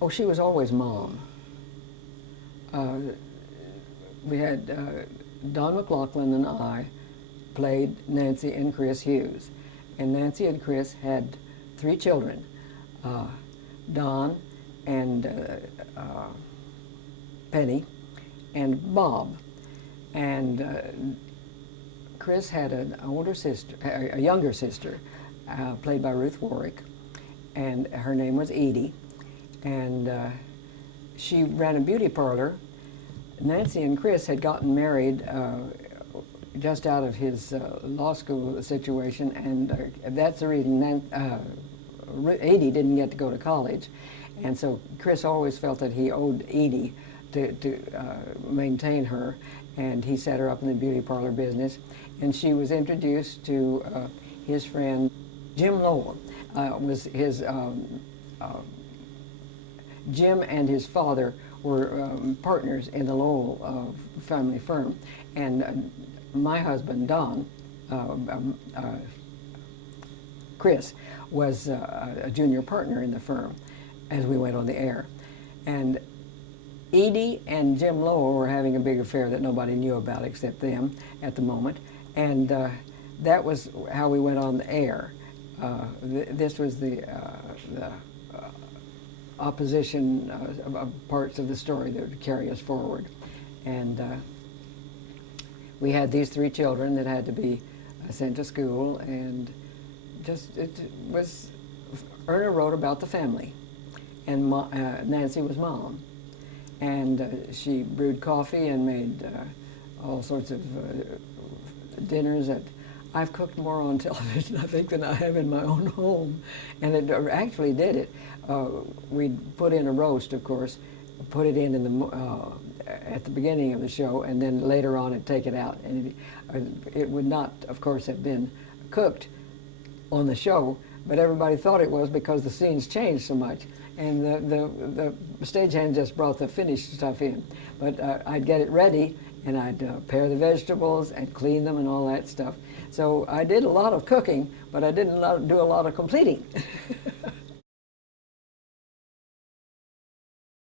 Oh, she was always mom. Uh, we had Don McLaughlin and I played Nancy and Chris Hughes. And Nancy and Chris had three children, Don and Penny and Bob. And Chris had an older sister, a younger sister, played by Ruth Warwick, and her name was Edie. And she ran a beauty parlor. Nancy and Chris had gotten married just out of his law school situation, and that's the reason Edie didn't get to go to college. And so Chris always felt that he owed Edie to maintain her, and he set her up in the beauty parlor business. And she was introduced to his friend Jim Lowell. Was his Jim and his father were partners in the Lowell family firm, and my husband Don, Chris, was a junior partner in the firm as we went on the air. And Edie and Jim Lowell were having a big affair that nobody knew about except them at the moment, and that was how we went on the air. This was the opposition parts of the story that would carry us forward. And we had these three children that had to be sent to school, and it was, Erna wrote about the family, and Nancy was mom. And she brewed coffee and made all sorts of dinners that I've cooked more on television, I think, than I have in my own home. And it actually did it. We'd put in a roast, of course, put it in the, at the beginning of the show, and then later on it'd take it out. And it would not, of course, have been cooked on the show, but everybody thought it was because the scenes changed so much. And the stagehand just brought the finished stuff in. But I'd get it ready, and I'd pare the vegetables and clean them and all that stuff. So I did a lot of cooking, but I didn't do a lot of completing.